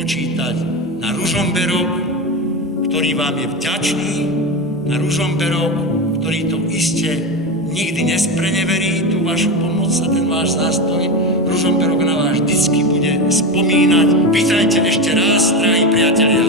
spočítať na Ružomberok, ktorý vám je vďačný, na Ružomberok, ktorý to iste nikdy nespreneverí, tú vašu pomoc a ten váš zástoj. Ružomberok na vás vždycky bude spomínať. Vítajte ešte raz, drahí priatelia.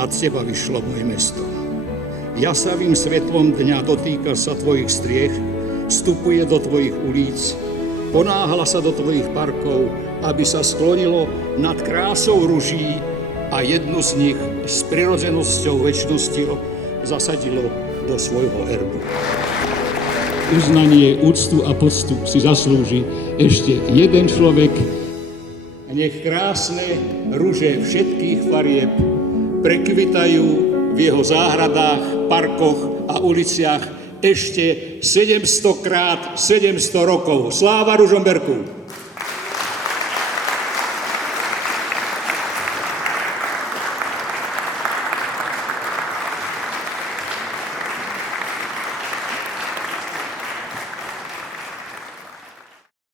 Nad teba vyšlo moje mesto. Jasavým svetlom dňa dotýka sa tvojich striech, vstupuje do tvojich ulic, ponáhla sa do tvojich parkov, aby sa sklonilo nad krásou ruží a jednu z nich s prirodzenosťou večnosti zasadilo do svojho erbu. Uznanie, úctu a poctu si zaslúži ešte jeden človek. Nech krásne ruže všetkých farieb prekvitajú v jeho záhradách, parkoch a uliciach ešte 700 krát 700 rokov. Sláva Ružomberku!